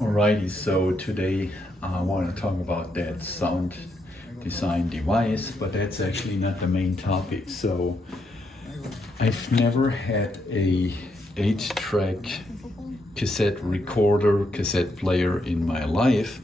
Alrighty, so today I want to talk about that sound design device, but that's actually not the main topic. So I've never had a 8-track cassette recorder, cassette player in my life,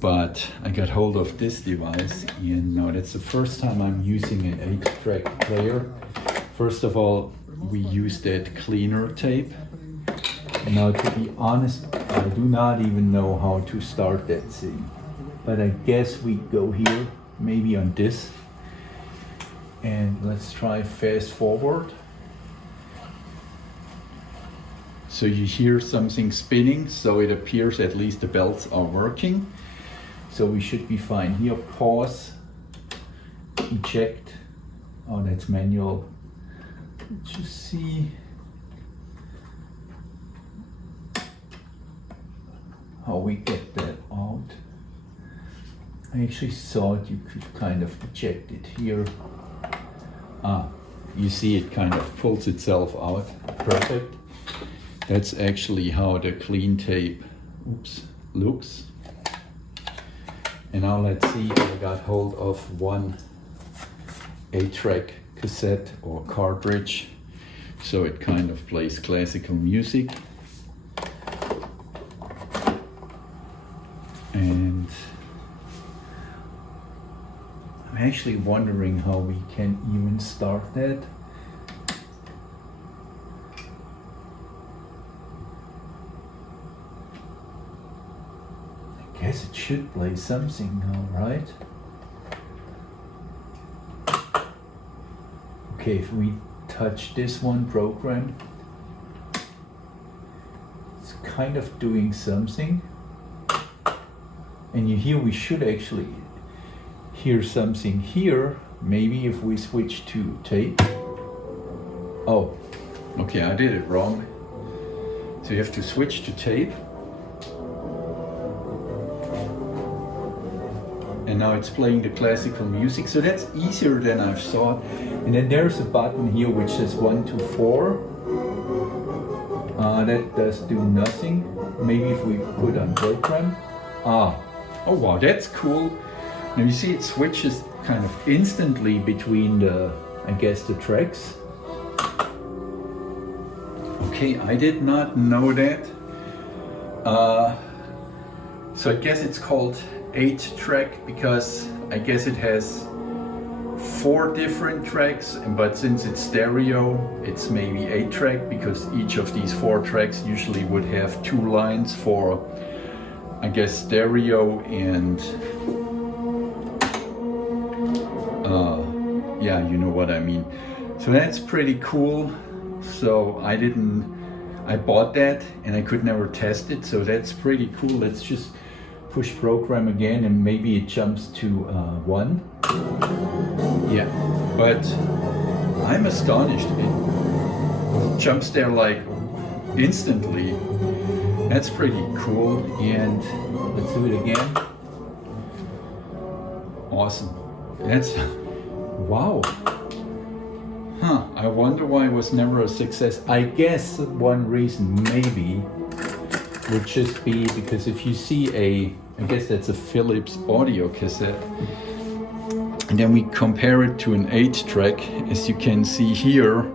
but I got hold of this device, and now that's the first time I'm using an 8-track player. First of all, we use that cleaner tape. Now, to be honest, I do not even know how to start that thing, but I guess we go here, maybe on this, and let's try fast forward. So you hear something spinning, so it appears at least the belts are working. So we should be fine here. Pause, eject. Oh, that's manual. Let's just see how we get that out. I actually thought you could kind of eject it here. You see it kind of pulls itself out. Perfect. That's actually how the clean tape looks. And now let's see if I got hold of one 8-track cassette or cartridge. So it kind of plays classical music. And I'm actually wondering how we can even start that. I guess it should play something now, right? Okay, if we touch this one program, it's kind of doing something. And you hear we should actually hear something here. Maybe if we switch to tape. Oh, okay, I did it wrong. So you have to switch to tape. And now it's playing the classical music. So that's easier than I've thought. And then there's a button here which says 1 to 4. That does do nothing. Maybe if we put on program. Oh wow, that's cool. Now you see it switches kind of instantly between the, I guess, the tracks. Okay, I did not know that. So I guess it's called 8-track because I guess it has 4 different tracks, but since it's stereo, it's maybe 8-track because each of these 4 tracks usually would have 2 lines for, I guess, stereo and yeah, you know what I mean. So that's pretty cool. So I bought that and I could never test it, so that's pretty cool. Let's just push program again and maybe it jumps to 1. Yeah, but I'm astonished. It jumps there like instantly. That's pretty cool, and let's do it again. Awesome. That's, wow. I wonder why it was never a success. I guess one reason maybe would just be because if you see I guess that's a Philips audio cassette, and then we compare it to an 8-track, as you can see here.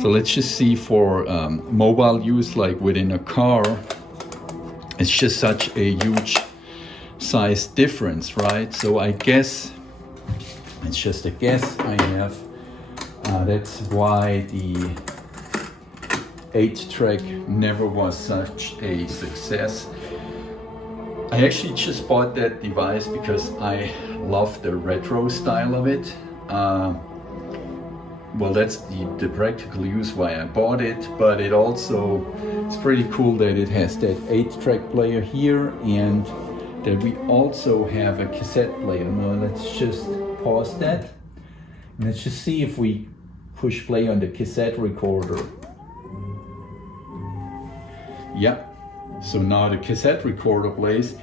So let's just see for mobile use, like within a car, it's just such a huge size difference, right? So I guess, it's just a guess I have, that's why the 8-track never was such a success. I actually just bought that device because I love the retro style of it. Well, that's the practical use why I bought it, but it's pretty cool that it has that 8-track player here and that we also have a cassette player. Now let's just pause that and let's just see if we push play on the cassette recorder. Yeah, so now the cassette recorder plays,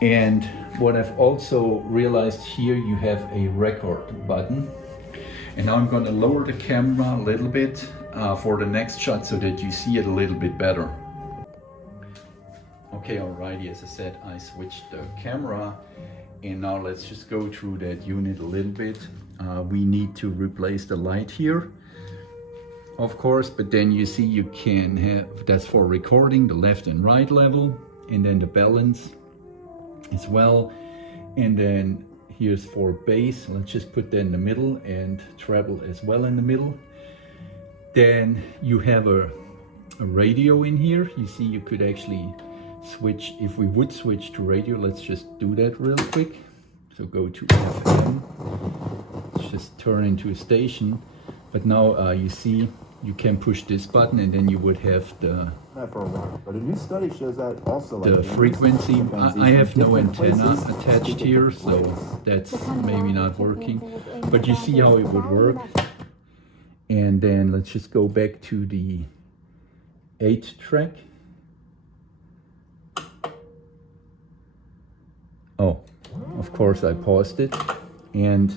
and what I've also realized here, you have a record button. And now I'm going to lower the camera a little bit for the next shot so that you see it a little bit better. Okay, alrighty, as I said, I switched the camera, and now let's just go through that unit a little bit. We need to replace the light here, of course, but then you see you can have, that's for recording, the left and right level, and then the balance as well. And then here's for bass, let's just put that in the middle, and treble as well in the middle. Then you have a radio in here. You see you could actually switch, if we would switch to radio, let's just do that real quick. So go to FM, let's just turn into a station. But now you see you can push this button, and then you would have the for a while, but a new study shows that also the frequency. I have no antenna attached here, so that's maybe not working, but you see how it would work. And then let's just go back to the 8 track. Oh, of course I paused it, and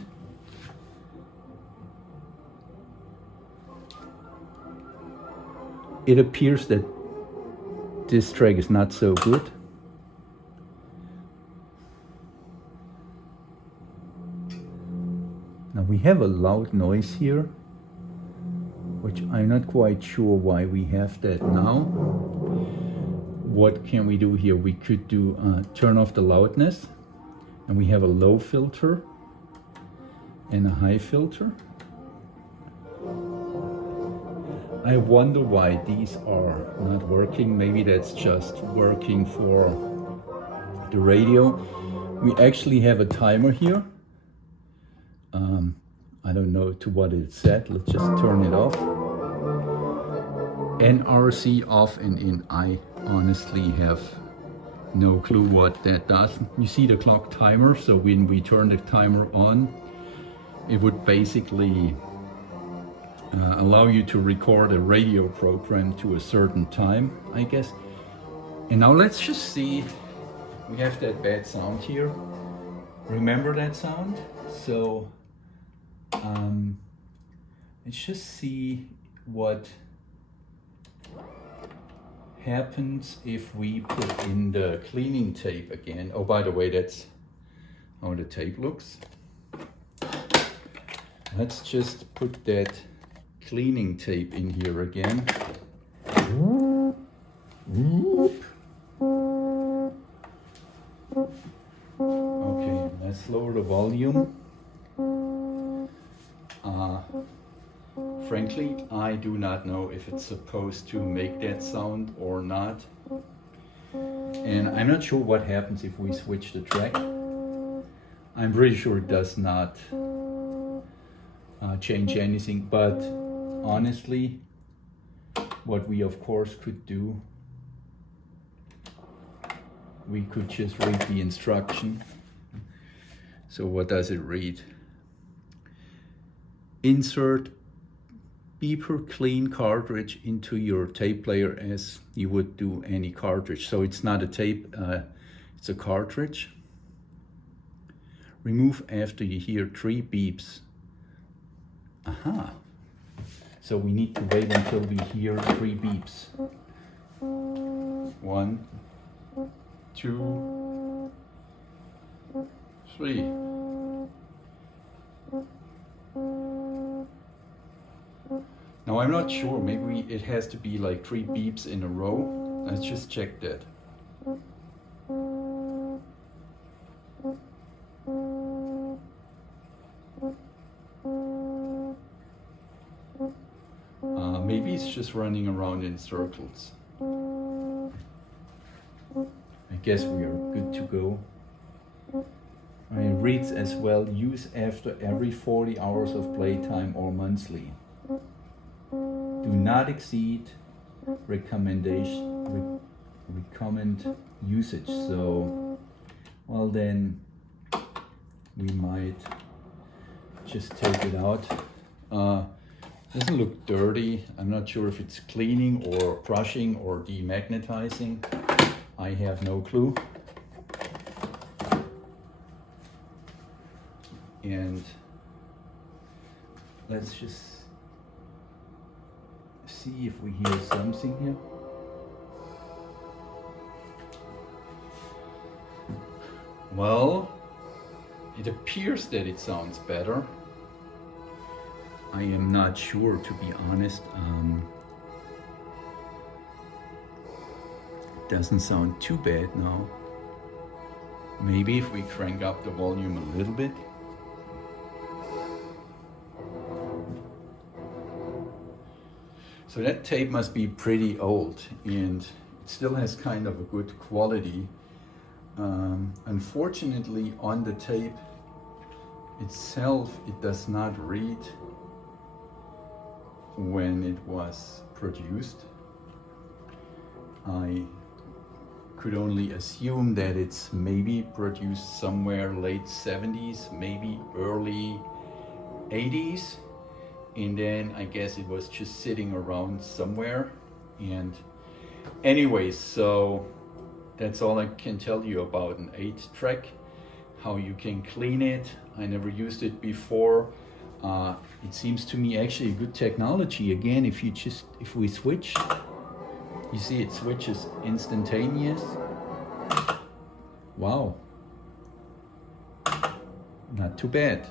it appears that this track is not so good. Now we have a loud noise here, which I'm not quite sure why we have that now. What can we do here? We could do turn off the loudness, and we have a low filter and a high filter. I wonder why these are not working. Maybe that's just working for the radio. We actually have a timer here. I don't know to what it's set. Let's just turn it off. NRC off and in. I honestly have no clue what that does. You see the clock timer, so when we turn the timer on, it would basically allow you to record a radio program to a certain time, I guess. And now let's just see, we have that bad sound here. Remember that sound? So let's just see what happens if we put in the cleaning tape again. Oh, by the way, that's how the tape looks. Let's just put that cleaning tape in here again. Okay, let's lower the volume. Frankly, I do not know if it's supposed to make that sound or not. And I'm not sure what happens if we switch the track. I'm pretty sure it does not change anything, but honestly, what we of course could do, we could just read the instruction. So what does it read? Insert beeper clean cartridge into your tape player as you would do any cartridge. So it's not a tape, it's a cartridge. Remove after you hear 3 beeps. Aha. So we need to wait until we hear 3 beeps. 1, 2, 3. Now I'm not sure, maybe it has to be like 3 beeps in a row. Let's just check that. Maybe it's just running around in circles. I guess we are good to go. It reads as well, use after every 40 hours of playtime or monthly. Do not exceed recommend usage. So, well then, we might just take it out. Doesn't look dirty. I'm not sure if it's cleaning or brushing or demagnetizing. I have no clue. And let's just see if we hear something here. Well, it appears that it sounds better. I am not sure, to be honest. It doesn't sound too bad now. Maybe if we crank up the volume a little bit. So that tape must be pretty old, and it still has kind of a good quality. Unfortunately, on the tape itself, it does not read when it was produced. I could only assume that it's maybe produced somewhere late 70s, maybe early 80s. And then I guess it was just sitting around somewhere. And anyways, so that's all I can tell you about an 8-track, how you can clean it. I never used it before. It seems to me actually a good technology. Again, if we switch, you see it switches instantaneous. Wow. Not too bad.